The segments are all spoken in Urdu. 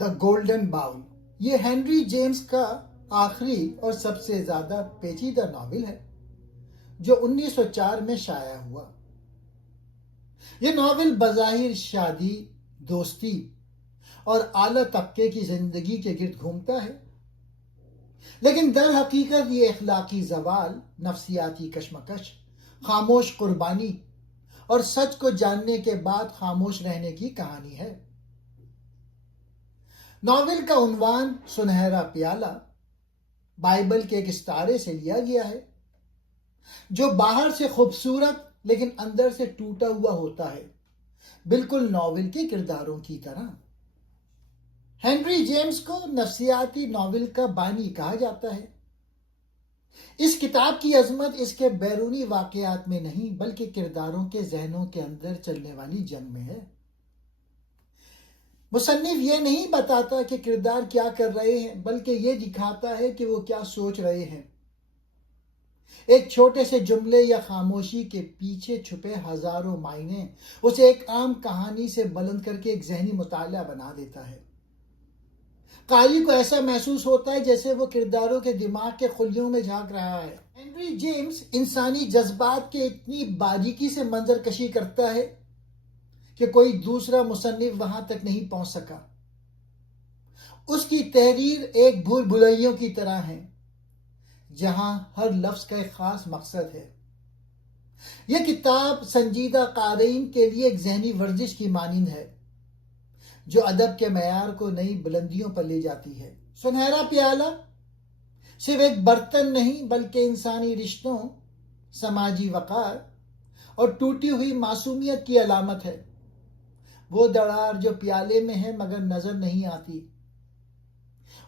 دا گولڈن باؤل یہ ہنری جیمز کا آخری اور سب سے زیادہ پیچیدہ ناول ہے جو 1904 میں شائع ہوا۔ یہ ناول بظاہر شادی، دوستی اور اعلیٰ طبقے کی زندگی کے گرد گھومتا ہے، لیکن در حقیقت یہ اخلاقی زوال، نفسیاتی کشمکش، خاموش قربانی اور سچ کو جاننے کے بعد خاموش رہنے کی کہانی ہے۔ ناول کا عنوان سنہرا پیالہ بائبل کے ایک ستارے سے لیا گیا ہے جو باہر سے خوبصورت لیکن اندر سے ٹوٹا ہوا ہوتا ہے، بالکل ناول کے کرداروں کی طرح۔ ہنری جیمز کو نفسیاتی ناول کا بانی کہا جاتا ہے۔ اس کتاب کی عظمت اس کے بیرونی واقعات میں نہیں بلکہ کرداروں کے ذہنوں کے اندر چلنے والی جنگ میں ہے۔ مصنف یہ نہیں بتاتا کہ کردار کیا کر رہے ہیں بلکہ یہ دکھاتا ہے کہ وہ کیا سوچ رہے ہیں۔ ایک چھوٹے سے جملے یا خاموشی کے پیچھے چھپے ہزاروں معنی اسے ایک عام کہانی سے بلند کر کے ایک ذہنی مطالعہ بنا دیتا ہے۔ قاری کو ایسا محسوس ہوتا ہے جیسے وہ کرداروں کے دماغ کے خلیوں میں جھانک رہا ہے۔ ہنری جیمز انسانی جذبات کے اتنی باریکی سے منظر کشی کرتا ہے کہ کوئی دوسرا مصنف وہاں تک نہیں پہنچ سکا۔ اس کی تحریر ایک بھول بھلیوں کی طرح ہے جہاں ہر لفظ کا ایک خاص مقصد ہے۔ یہ کتاب سنجیدہ قارئین کے لیے ایک ذہنی ورزش کی مانند ہے جو ادب کے معیار کو نئی بلندیوں پر لے جاتی ہے۔ سنہرا پیالہ صرف ایک برتن نہیں بلکہ انسانی رشتوں، سماجی وقار اور ٹوٹی ہوئی معصومیت کی علامت ہے۔ وہ دراڑ جو پیالے میں ہے مگر نظر نہیں آتی،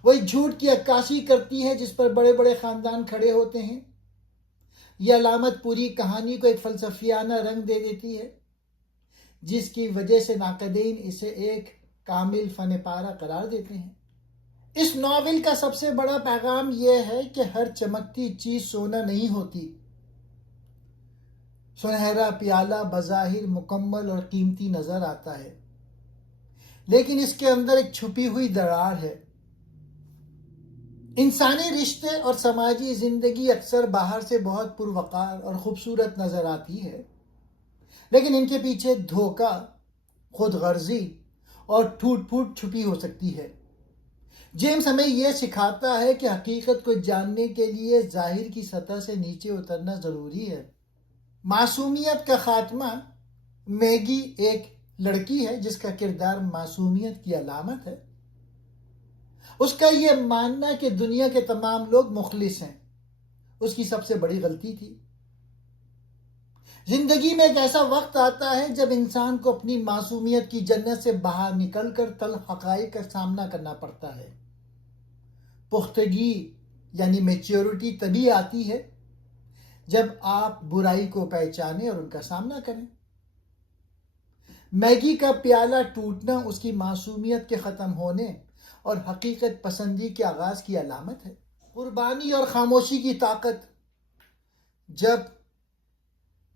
وہ ایک جھوٹ کی عکاسی کرتی ہے جس پر بڑے بڑے خاندان کھڑے ہوتے ہیں۔ یہ علامت پوری کہانی کو ایک فلسفیانہ رنگ دے دیتی ہے جس کی وجہ سے ناقدین اسے ایک کامل فن پارہ قرار دیتے ہیں۔ اس ناول کا سب سے بڑا پیغام یہ ہے کہ ہر چمکتی چیز سونا نہیں ہوتی۔ سنہرا پیالہ بظاہر مکمل اور قیمتی نظر آتا ہے، لیکن اس کے اندر ایک چھپی ہوئی دراڑ ہے۔ انسانی رشتے اور سماجی زندگی اکثر باہر سے بہت پروقار اور خوبصورت نظر آتی ہے، لیکن ان کے پیچھے دھوکہ، خود غرضی اور ٹوٹ پھوٹ چھپی ہو سکتی ہے۔ جیمز ہمیں یہ سکھاتا ہے کہ حقیقت کو جاننے کے لیے ظاہر کی سطح سے نیچے اترنا ضروری ہے۔ معصومیت کا خاتمہ۔ میگی ایک لڑکی ہے جس کا کردار معصومیت کی علامت ہے۔ اس کا یہ ماننا کہ دنیا کے تمام لوگ مخلص ہیں اس کی سب سے بڑی غلطی تھی۔ زندگی میں ایک ایسا وقت آتا ہے جب انسان کو اپنی معصومیت کی جنت سے باہر نکل کر تلخ حقائق کا سامنا کرنا پڑتا ہے۔ پختگی یعنی میچیورٹی تبھی آتی ہے جب آپ برائی کو پہچانیں اور ان کا سامنا کریں۔ میگی کا پیالہ ٹوٹنا اس کی معصومیت کے ختم ہونے اور حقیقت پسندی کے آغاز کی علامت ہے۔ قربانی اور خاموشی کی طاقت۔ جب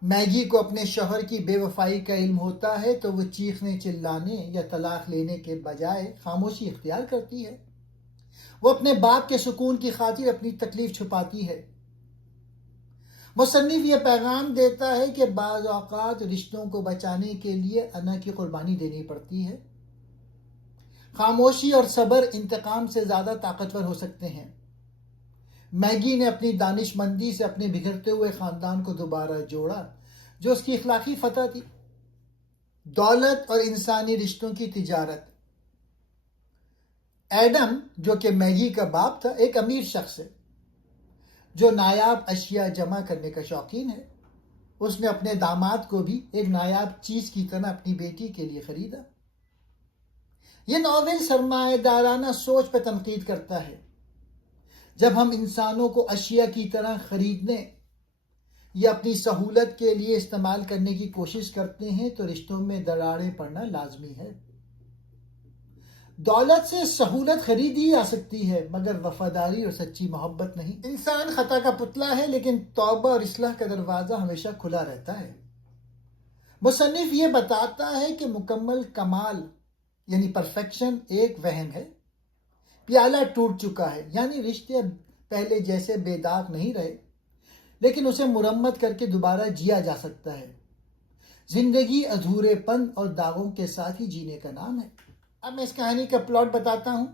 میگی کو اپنے شوہر کی بے وفائی کا علم ہوتا ہے تو وہ چیخنے چلانے یا طلاق لینے کے بجائے خاموشی اختیار کرتی ہے۔ وہ اپنے باپ کے سکون کی خاطر اپنی تکلیف چھپاتی ہے۔ مصنف یہ پیغام دیتا ہے کہ بعض اوقات رشتوں کو بچانے کے لیے انا کی قربانی دینی پڑتی ہے۔ خاموشی اور صبر انتقام سے زیادہ طاقتور ہو سکتے ہیں۔ میگی نے اپنی دانش مندی سے اپنے بگڑتے ہوئے خاندان کو دوبارہ جوڑا جو اس کی اخلاقی فتح تھی۔ دولت اور انسانی رشتوں کی تجارت۔ ایڈم جو کہ میگی کا باپ تھا ایک امیر شخص ہے جو نایاب اشیاء جمع کرنے کا شوقین ہے۔ اس نے اپنے داماد کو بھی ایک نایاب چیز کی طرح اپنی بیٹی کے لیے خریدا۔ یہ ناول سرمایہ دارانہ سوچ پہ تنقید کرتا ہے۔ جب ہم انسانوں کو اشیاء کی طرح خریدنے یا اپنی سہولت کے لیے استعمال کرنے کی کوشش کرتے ہیں تو رشتوں میں دراڑیں پڑنا لازمی ہے۔ دولت سے سہولت خریدی جا سکتی ہے مگر وفاداری اور سچی محبت نہیں۔ انسان خطا کا پتلا ہے لیکن توبہ اور اصلاح کا دروازہ ہمیشہ کھلا رہتا ہے۔ مصنف یہ بتاتا ہے کہ مکمل کمال یعنی پرفیکشن ایک وہم ہے. پیالہ ٹوٹ چکا ہے یعنی رشتے پہلے جیسے بے داغ نہیں رہے، لیکن اسے مرمت کر کے دوبارہ جیا جا سکتا ہے. زندگی ادھورے پن اور داغوں کے ساتھ ہی جینے کا نام ہے. اب میں اس کہانی کا پلاٹ بتاتا ہوں.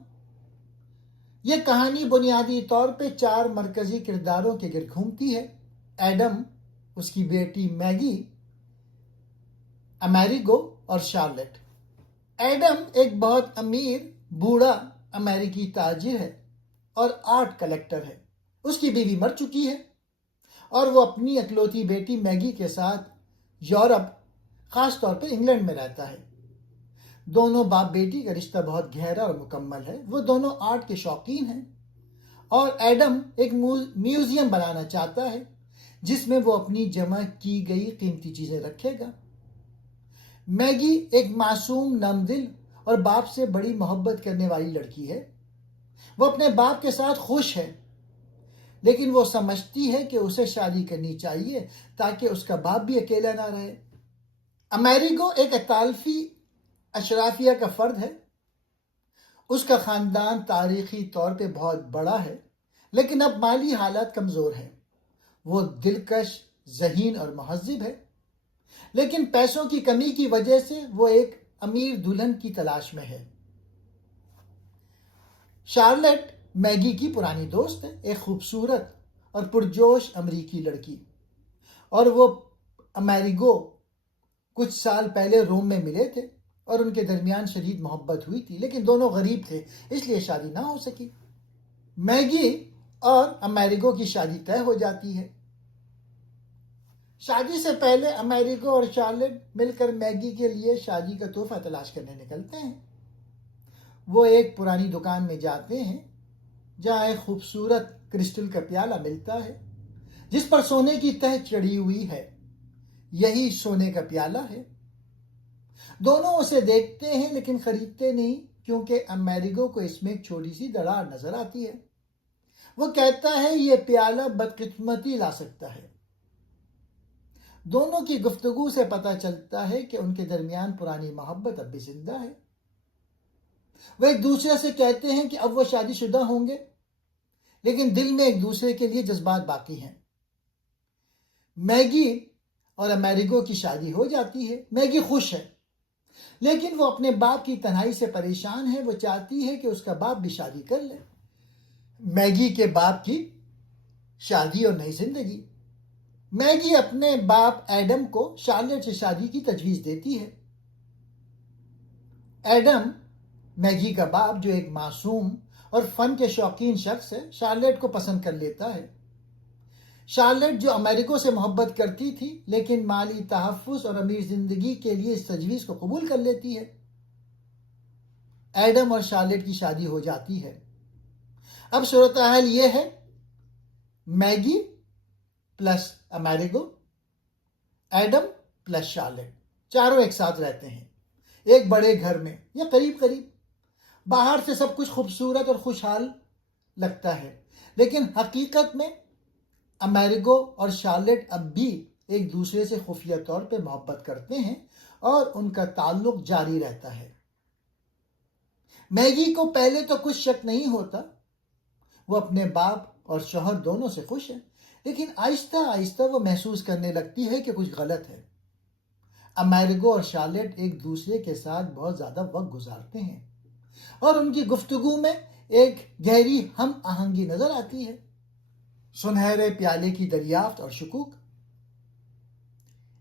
یہ کہانی بنیادی طور پہ 4 مرکزی کرداروں کے گرد گھومتی ہے: ایڈم، اس کی بیٹی میگی، امیریگو اور شارلٹ. ایڈم ایک بہت امیر بوڑھا امریکی تاجر ہے اور آرٹ کلیکٹر ہے. اس کی بیوی مر چکی ہے اور وہ اپنی اکلوتی بیٹی میگی کے ساتھ یورپ، خاص طور پہ انگلینڈ میں رہتا ہے. دونوں باپ بیٹی کا رشتہ بہت گہرا اور مکمل ہے. وہ دونوں آرٹ کے شوقین ہیں اور ایڈم ایک میوزیم بنانا چاہتا ہے جس میں وہ اپنی جمع کی گئی قیمتی چیزیں رکھے گا. میگی ایک معصوم، نم دل اور باپ سے بڑی محبت کرنے والی لڑکی ہے. وہ اپنے باپ کے ساتھ خوش ہے، لیکن وہ سمجھتی ہے کہ اسے شادی کرنی چاہیے تاکہ اس کا باپ بھی اکیلا نہ رہے. امیریگو ایک اطالفی اشرافیہ کا فرد ہے. اس کا خاندان تاریخی طور پہ بہت بڑا ہے، لیکن اب مالی حالات کمزور ہیں. وہ دلکش، ذہین اور مہذب ہے، لیکن پیسوں کی کمی کی وجہ سے وہ ایک امیر دلہن کی تلاش میں ہے. شارلٹ میگی کی پرانی دوست ہے، ایک خوبصورت اور پرجوش امریکی لڑکی، اور وہ امیریگو کچھ سال پہلے روم میں ملے تھے اور ان کے درمیان شدید محبت ہوئی تھی، لیکن دونوں غریب تھے اس لیے شادی نہ ہو سکی. میگی اور امیریگو کی شادی طے ہو جاتی ہے. شادی سے پہلے امیریگو اور شارلٹ مل کر میگی کے لیے شادی کا تحفہ تلاش کرنے نکلتے ہیں. وہ ایک پرانی دکان میں جاتے ہیں جہاں ایک خوبصورت کرسٹل کا پیالہ ملتا ہے جس پر سونے کی تہ چڑھی ہوئی ہے. یہی سونے کا پیالہ ہے. دونوں اسے دیکھتے ہیں لیکن خریدتے نہیں کیونکہ امیریگو کو اس میں ایک چھوٹی سی دراڑ نظر آتی ہے. وہ کہتا ہے یہ پیالہ بدقسمتی لا سکتا ہے. دونوں کی گفتگو سے پتہ چلتا ہے کہ ان کے درمیان پرانی محبت اب بھی زندہ ہے. وہ ایک دوسرے سے کہتے ہیں کہ اب وہ شادی شدہ ہوں گے، لیکن دل میں ایک دوسرے کے لیے جذبات باقی ہیں. میگی اور امیریگو کی شادی ہو جاتی ہے. میگی خوش ہے، لیکن وہ اپنے باپ کی تنہائی سے پریشان ہے. وہ چاہتی ہے کہ اس کا باپ بھی شادی کر لے. میگی کے باپ کی شادی اور نئی زندگی. میگی اپنے باپ ایڈم کو شارلٹ سے شادی کی تجویز دیتی ہے. ایڈم، میگی کا باپ، جو ایک معصوم اور فن کے شوقین شخص ہے، شارلٹ کو پسند کر لیتا ہے. شارلٹ جو امیریکو سے محبت کرتی تھی لیکن مالی تحفظ اور امیر زندگی کے لیے اس تجویز کو قبول کر لیتی ہے. ایڈم اور شارلٹ کی شادی ہو جاتی ہے. اب صورتحال یہ ہے: Maggie plus Amerigo, Adam plus Charlotte, چاروں ایک ساتھ رہتے ہیں ایک بڑے گھر میں یا قریب قریب. باہر سے سب کچھ خوبصورت اور خوشحال لگتا ہے، لیکن حقیقت میں امیریگو اور شارلٹ اب بھی ایک دوسرے سے خفیہ طور پہ محبت کرتے ہیں اور ان کا تعلق جاری رہتا ہے. میگی کو پہلے تو کچھ شک نہیں ہوتا. وہ اپنے باپ اور شوہر دونوں سے خوش ہے، لیکن آہستہ آہستہ وہ محسوس کرنے لگتی ہے کہ کچھ غلط ہے. امیریگو اور شارلٹ ایک دوسرے کے ساتھ بہت زیادہ وقت گزارتے ہیں اور ان کی گفتگو میں ایک گہری ہم آہنگی نظر آتی ہے. سنہرے پیالے کی دریافت اور شکوک.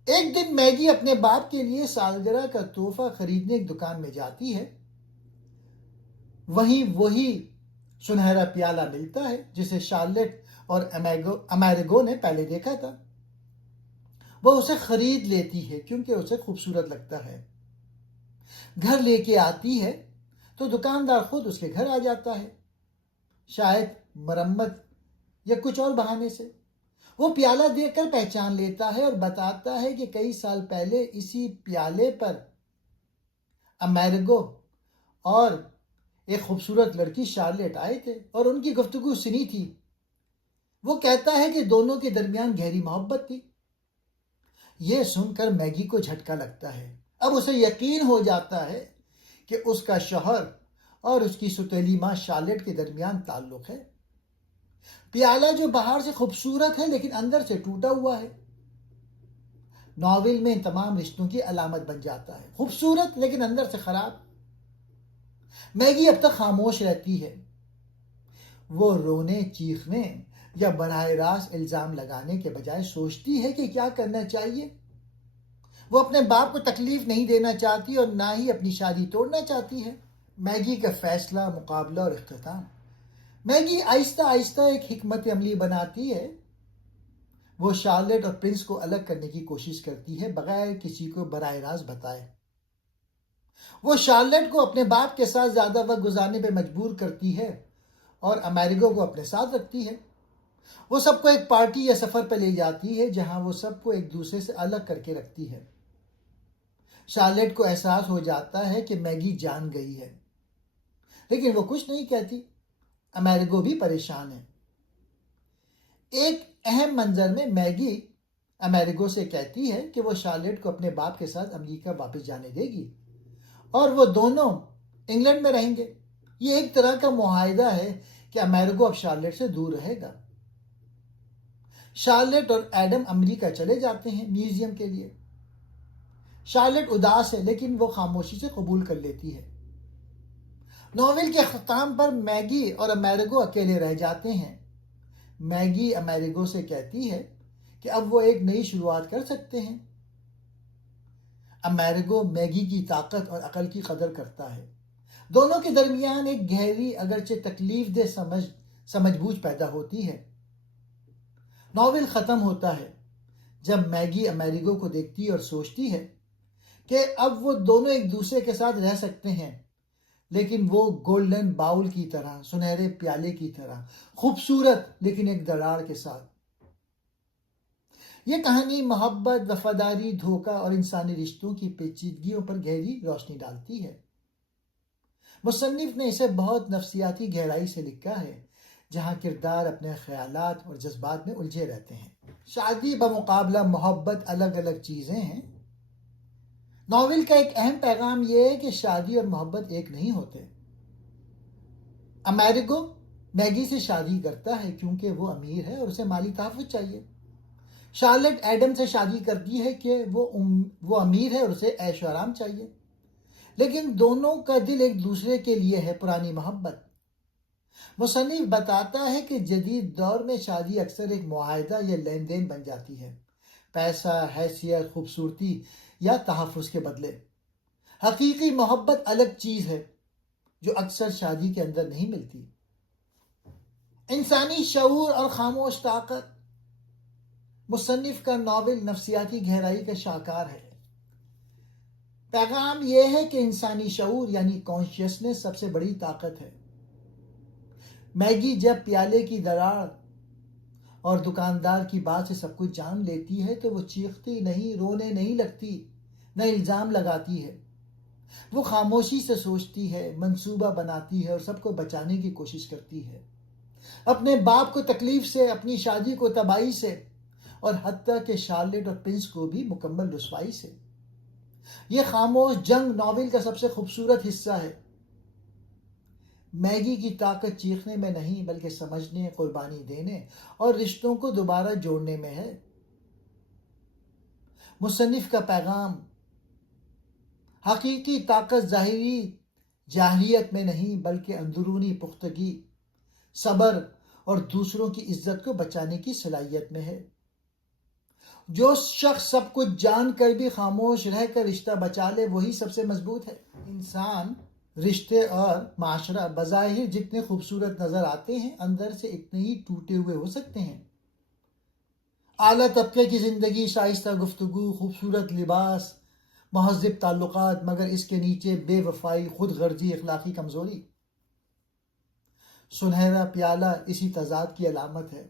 ایک دن میگی اپنے باپ کے لیے سالگرہ کا تحفہ خریدنے ایک دکان میں جاتی ہے. وہیں وہی سنہرا پیالہ ملتا ہے جسے شارلٹ اور امیریگو نے پہلے دیکھا تھا. وہ اسے خرید لیتی ہے کیونکہ اسے خوبصورت لگتا ہے. گھر لے کے آتی ہے تو دکاندار خود اس کے گھر آ جاتا ہے، شاید مرمت یا کچھ اور بہانے سے. وہ پیالہ دیکھ کر پہچان لیتا ہے اور بتاتا ہے کہ کئی سال پہلے اسی پیالے پر امیریگو اور ایک خوبصورت لڑکی شارلٹ آئے تھے اور ان کی گفتگو سنی تھی. وہ کہتا ہے کہ دونوں کے درمیان گہری محبت تھی. یہ سن کر میگی کو جھٹکا لگتا ہے. اب اسے یقین ہو جاتا ہے کہ اس کا شوہر اور اس کی ستیلی ماں شارلٹ کے درمیان تعلق ہے۔ پیالہ جو باہر سے خوبصورت ہے لیکن اندر سے ٹوٹا ہوا ہے، ناول میں ان تمام رشتوں کی علامت بن جاتا ہے۔ خوبصورت لیکن اندر سے خراب۔ میگی اب تک خاموش رہتی ہے۔ وہ رونے، چیخنے یا براہ راست الزام لگانے کے بجائے سوچتی ہے کہ کیا کرنا چاہیے۔ وہ اپنے باپ کو تکلیف نہیں دینا چاہتی اور نہ ہی اپنی شادی توڑنا چاہتی ہے۔ میگی کا فیصلہ، مقابلہ اور اختتام۔ میگی آہستہ آہستہ ایک حکمت عملی بناتی ہے۔ وہ شارلٹ اور پرنس کو الگ کرنے کی کوشش کرتی ہے بغیر کسی کو براہ راست بتائے۔ وہ شارلٹ کو اپنے باپ کے ساتھ زیادہ وقت گزارنے پہ مجبور کرتی ہے اور امیرگو کو اپنے ساتھ رکھتی ہے۔ وہ سب کو ایک پارٹی یا سفر پہ لے جاتی ہے جہاں وہ سب کو ایک دوسرے سے الگ کر کے رکھتی ہے۔ شارلٹ کو احساس ہو جاتا ہے کہ میگی جان گئی ہے، لیکن وہ کچھ نہیں کہتی۔ امیرگو بھی پریشان ہے۔ ایک اہم منظر میں میگی امیرگو سے کہتی ہے کہ وہ شارلٹ کو اپنے باپ کے ساتھ امریکہ واپس جانے دے گی اور وہ دونوں انگلینڈ میں رہیں گے۔ یہ ایک طرح کا معاہدہ ہے کہ امیرگو اب شارلٹ سے دور رہے گا۔ شارلٹ اور ایڈم امریکہ چلے جاتے ہیں میوزیم کے لیے۔ شارلٹ اداس ہے لیکن وہ خاموشی سے قبول کر لیتی ہے۔ ناول کے اختتام پر میگی اور امیرگو اکیلے رہ جاتے ہیں۔ میگی امیرگو سے کہتی ہے کہ اب وہ ایک نئی شروعات کر سکتے ہیں۔ امیرگو میگی کی طاقت اور عقل کی قدر کرتا ہے۔ دونوں کے درمیان ایک گہری اگرچہ تکلیف دہ سمجھ بوجھ پیدا ہوتی ہے۔ ناول ختم ہوتا ہے جب میگی امیرگو کو دیکھتی اور سوچتی ہے کہ اب وہ دونوں ایک دوسرے کے ساتھ رہ سکتے ہیں، لیکن وہ گولڈن باؤل کی طرح، سنہرے پیالے کی طرح، خوبصورت لیکن ایک دراڑ کے ساتھ۔ یہ کہانی محبت، وفاداری، دھوکہ اور انسانی رشتوں کی پیچیدگیوں پر گہری روشنی ڈالتی ہے۔ مصنف نے اسے بہت نفسیاتی گہرائی سے لکھا ہے، جہاں کردار اپنے خیالات اور جذبات میں الجھے رہتے ہیں۔ شادی بمقابلہ محبت الگ الگ چیزیں ہیں۔ ناول کا ایک اہم پیغام یہ ہے کہ شادی اور محبت ایک نہیں ہوتے۔ امیرگو میگی سے شادی کرتا ہے کیونکہ وہ امیر ہے اور اسے مالی تحفظ چاہیے۔ شارلٹ ایڈم سے شادی کرتی ہے کہ وہ امیر ہے اور اسے عیش و آرام چاہیے، لیکن دونوں کا دل ایک دوسرے کے لیے ہے، پرانی محبت۔ مصنف بتاتا ہے کہ جدید دور میں شادی اکثر ایک معاہدہ یا لین دین بن جاتی ہے، پیسہ، حیثیت، خوبصورتی یا تحفظ کے بدلے۔ حقیقی محبت الگ چیز ہے جو اکثر شادی کے اندر نہیں ملتی۔ انسانی شعور اور خاموش طاقت۔ مصنف کا ناول نفسیاتی گہرائی کا شاہکار ہے۔ پیغام یہ ہے کہ انسانی شعور یعنی کانشیسنس سب سے بڑی طاقت ہے۔ میگی جب پیالے کی دراڑ اور دکاندار کی بات سے سب کچھ جان لیتی ہے تو وہ چیختی نہیں، رونے نہیں لگتی، نہ الزام لگاتی ہے۔ وہ خاموشی سے سوچتی ہے، منصوبہ بناتی ہے اور سب کو بچانے کی کوشش کرتی ہے، اپنے باپ کو تکلیف سے، اپنی شادی کو تباہی سے اور حتیٰ کہ شارلٹ اور پرنس کو بھی مکمل رسوائی سے۔ یہ خاموش جنگ ناول کا سب سے خوبصورت حصہ ہے۔ میگی کی طاقت چیخنے میں نہیں بلکہ سمجھنے، قربانی دینے اور رشتوں کو دوبارہ جوڑنے میں ہے۔ مصنف کا پیغام: حقیقی طاقت ظاہری جاہلیت میں نہیں بلکہ اندرونی پختگی، صبر اور دوسروں کی عزت کو بچانے کی صلاحیت میں ہے۔ جو شخص سب کچھ جان کر بھی خاموش رہ کر رشتہ بچا لے وہی سب سے مضبوط ہے۔ انسان، رشتے اور معاشرہ بظاہر جتنے خوبصورت نظر آتے ہیں اندر سے اتنے ہی ٹوٹے ہوئے ہو سکتے ہیں۔ اعلیٰ طبقے کی زندگی، شائستہ گفتگو، خوبصورت لباس، مہذب تعلقات، مگر اس کے نیچے بے وفائی، خود غرضی، اخلاقی کمزوری۔ سنہرا پیالہ اسی تضاد کی علامت ہے۔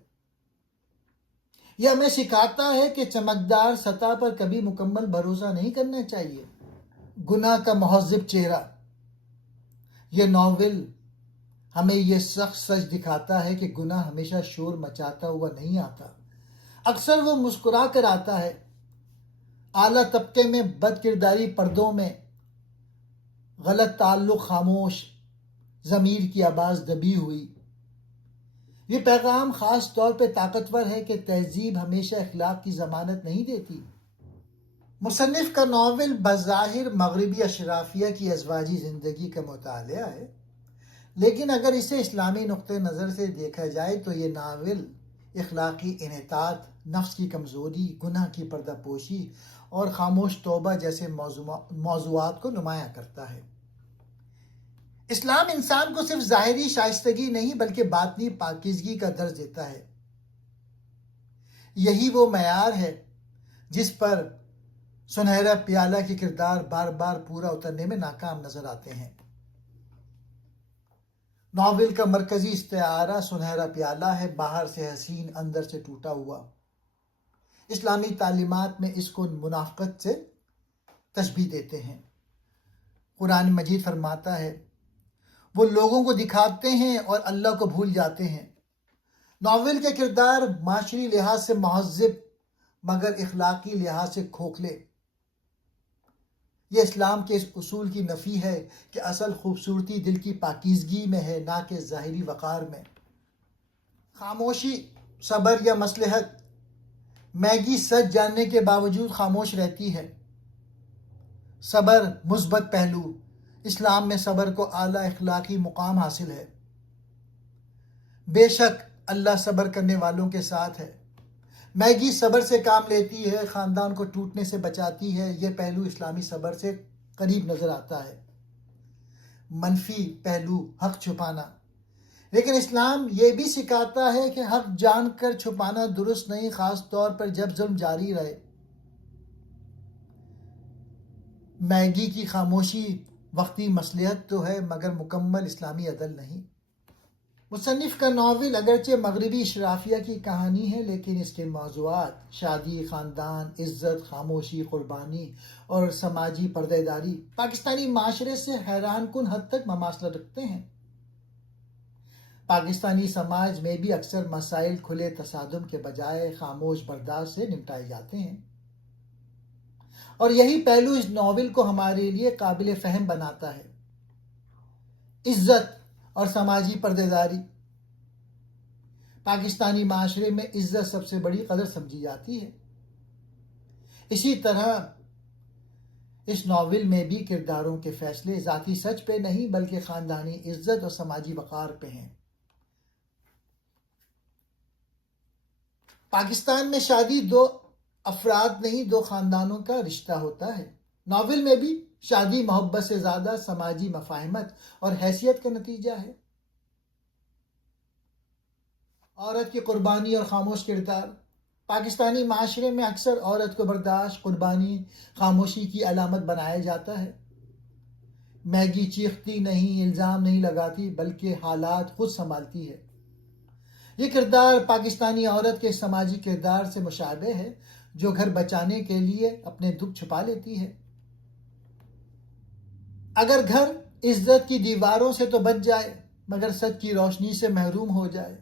یہ ہمیں سکھاتا ہے کہ چمکدار سطح پر کبھی مکمل بھروسہ نہیں کرنا چاہیے۔ گناہ کا مہذب چہرہ۔ یہ ناول ہمیں یہ سخت سچ دکھاتا ہے کہ گناہ ہمیشہ شور مچاتا ہوا نہیں آتا، اکثر وہ مسکرا کر آتا ہے۔ اعلیٰ طبقے میں بد کرداری پردوں میں غلط تعلق خاموش، ضمیر کی آواز دبی ہوئی۔ یہ پیغام خاص طور پہ طاقتور ہے کہ تہذیب ہمیشہ اخلاق کی ضمانت نہیں دیتی۔ مصنف کا ناول بظاہر مغربی اشرافیہ کی ازواجی زندگی کا مطالعہ ہے، لیکن اگر اسے اسلامی نقطہ نظر سے دیکھا جائے تو یہ ناول اخلاقی انحطاط، نفس کی کمزوری، گناہ کی پردہ پوشی اور خاموش توبہ جیسے موضوعات کو نمایاں کرتا ہے۔ اسلام انسان کو صرف ظاہری شائستگی نہیں بلکہ باطنی پاکیزگی کا درس دیتا ہے۔ یہی وہ معیار ہے جس پر سنہرا پیالہ کے کردار بار بار پورا اترنے میں ناکام نظر آتے ہیں۔ ناول کا مرکزی استعارہ سنہرا پیالہ ہے، باہر سے حسین، اندر سے ٹوٹا ہوا۔ اسلامی تعلیمات میں اس کو منافقت سے تشبیہ دیتے ہیں۔ قرآن مجید فرماتا ہے، وہ لوگوں کو دکھاتے ہیں اور اللہ کو بھول جاتے ہیں۔ ناول کے کردار معاشری لحاظ سے مہذب مگر اخلاقی لحاظ سے کھوکھلے۔ یہ اسلام کے اس اصول کی نفی ہے کہ اصل خوبصورتی دل کی پاکیزگی میں ہے، نہ کہ ظاہری وقار میں۔ خاموشی، صبر یا مصلحت۔ میگی سچ جاننے کے باوجود خاموش رہتی ہے۔ صبر، مثبت پہلو۔ اسلام میں صبر کو اعلیٰ اخلاقی مقام حاصل ہے۔ بے شک اللہ صبر کرنے والوں کے ساتھ ہے۔ میگی صبر سے کام لیتی ہے، خاندان کو ٹوٹنے سے بچاتی ہے، یہ پہلو اسلامی صبر سے قریب نظر آتا ہے۔ منفی پہلو، حق چھپانا۔ لیکن اسلام یہ بھی سکھاتا ہے کہ حق جان کر چھپانا درست نہیں، خاص طور پر جب ظلم جاری رہے۔ میگی کی خاموشی وقتی مصلحت تو ہے مگر مکمل اسلامی عدل نہیں۔ مصنف کا ناول اگرچہ مغربی اشرافیہ کی کہانی ہے، لیکن اس کے موضوعات شادی، خاندان، عزت، خاموشی، قربانی اور سماجی پردہ داری پاکستانی معاشرے سے حیران کن حد تک مماثلت رکھتے ہیں۔ پاکستانی سماج میں بھی اکثر مسائل کھلے تصادم کے بجائے خاموش برداشت سے نمٹائے جاتے ہیں، اور یہی پہلو اس ناول کو ہمارے لیے قابل فہم بناتا ہے۔ عزت اور سماجی پردہ داری۔ پاکستانی معاشرے میں عزت سب سے بڑی قدر سمجھی جاتی ہے۔ اسی طرح اس ناول میں بھی کرداروں کے فیصلے ذاتی سچ پہ نہیں بلکہ خاندانی عزت اور سماجی وقار پہ ہیں۔ پاکستان میں شادی دو افراد نہیں، دو خاندانوں کا رشتہ ہوتا ہے۔ ناول میں بھی شادی محبت سے زیادہ سماجی مفاہمت اور حیثیت کا نتیجہ ہے۔ عورت کی قربانی اور خاموش کردار۔ پاکستانی معاشرے میں اکثر عورت کو برداشت، قربانی، خاموشی کی علامت بنایا جاتا ہے۔ میگی چیختی نہیں، الزام نہیں لگاتی بلکہ حالات خود سنبھالتی ہے۔ یہ کردار پاکستانی عورت کے سماجی کردار سے مشابہ ہے، جو گھر بچانے کے لیے اپنے دکھ چھپا لیتی ہے۔ اگر گھر عزت کی دیواروں سے تو بچ جائے مگر سچ کی روشنی سے محروم ہو جائے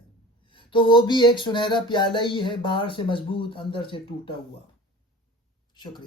تو وہ بھی ایک سنہرا پیالہ ہی ہے، باہر سے مضبوط، اندر سے ٹوٹا ہوا۔ شکریہ۔